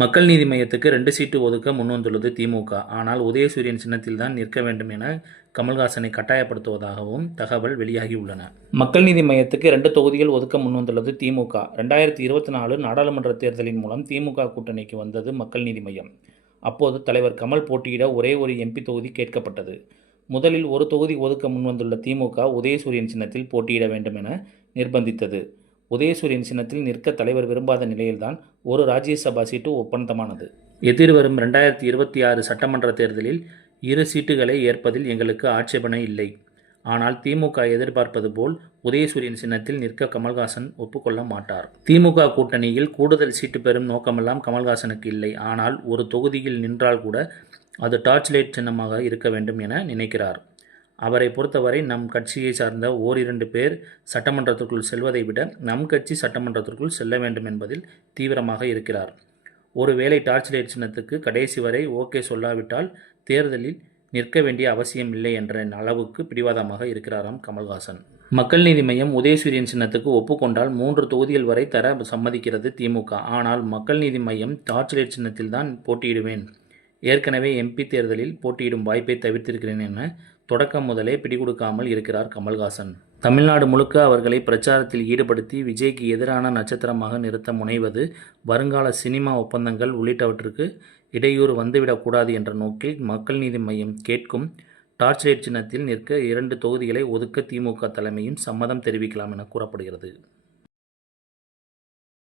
மக்கள் நீதி மய்யத்துக்கு 2 சீட்டு ஒதுக்க முன்வந்துள்ளது திமுக. ஆனால் உதயசூரியன் சின்னத்தில்தான் நிற்க வேண்டும் என கமல்ஹாசனை கட்டாயப்படுத்துவதாகவும் தகவல் வெளியாகியுள்ளன. மக்கள் நீதி மய்யத்துக்கு 2 தொகுதிகள் ஒதுக்க முன்வந்துள்ளது திமுக. 2024 நாடாளுமன்ற தேர்தலின் மூலம் திமுக கூட்டணிக்கு வந்தது மக்கள் நீதி மய்யம். அப்போது தலைவர் கமல் போட்டியிட ஒரே ஒரு எம்பி தொகுதி கேட்கப்பட்டது. முதலில் ஒரு தொகுதி ஒதுக்க முன்வந்துள்ள திமுக உதயசூரியன் சின்னத்தில் போட்டியிட வேண்டும் என நிர்பந்தித்தது. உதயசூரியன் சின்னத்தில் நிற்க தலைவர் விரும்பாத நிலையில்தான் ஒரு ராஜ்யசபா சீட்டு ஒப்பந்தமானது. எதிர்வரும் 2026 சட்டமன்ற தேர்தலில் 2 சீட்டுகளை ஏற்பதில் எங்களுக்கு ஆட்சேபனை இல்லை. ஆனால் திமுக எதிர்பார்ப்பது போல் உதயசூரியன் சின்னத்தில் நிற்க கமல்ஹாசன் ஒப்புக்கொள்ள மாட்டார். திமுக கூட்டணியில் கூடுதல் சீட்டு பெறும் நோக்கமெல்லாம் கமல்ஹாசனுக்கு இல்லை. ஆனால் ஒரு தொகுதியில் நின்றால் கூட அது டார்ச் லைட் சின்னமாக இருக்க வேண்டும் என நினைக்கிறார். அவரை பொறுத்தவரை நம் கட்சியை சார்ந்த ஓரிரண்டு பேர் சட்டமன்றத்திற்குள் செல்வதை விட நம் கட்சி சட்டமன்றத்திற்குள் செல்ல வேண்டும் என்பதில் தீவிரமாக இருக்கிறார். ஒருவேளை டார்ச் லைட் சின்னத்துக்கு கடைசி வரை ஓகே சொல்லாவிட்டால் தேர்தலில் நிற்க வேண்டிய அவசியம் இல்லை என்ற அளவுக்கு பிடிவாதமாக இருக்கிறாராம் கமல்ஹாசன். மக்கள் நீதி மய்யம் உதயசூரியன் சின்னத்துக்கு ஒப்புக்கொண்டால் 3 தொகுதிகள் வரை தர சம்மதிக்கிறது திமுக. ஆனால் மக்கள் நீதி மய்யம் டார்ச் லைட் சின்னத்தில் தான் போட்டியிடுவேன், ஏற்கனவே எம்பி தேர்தலில் போட்டியிடும் வாய்ப்பை தவிர்த்திருக்கிறேன் என தொடக்கம் முதலே பிடிகொடுக்காமல் இருக்கிறார் கமல்ஹாசன். தமிழ்நாடு முழுக்க அவர்களை பிரச்சாரத்தில் ஈடுபடுத்தி விஜய்க்கு எதிரான நட்சத்திரமாக நிறுத்த முனைவது வருங்கால சினிமா ஒப்பந்தங்கள் உள்ளிட்டவற்றுக்கு இடையூறு வந்துவிடக்கூடாது என்ற நோக்கில் மக்கள் நீதி மய்யம் கேட்கும் டார்ச் லைட் சின்னத்தில் நிற்க 2 தொகுதிகளை ஒதுக்க திமுக தலைமையும் சம்மதம் தெரிவிக்கலாம் என கூறப்படுகிறது.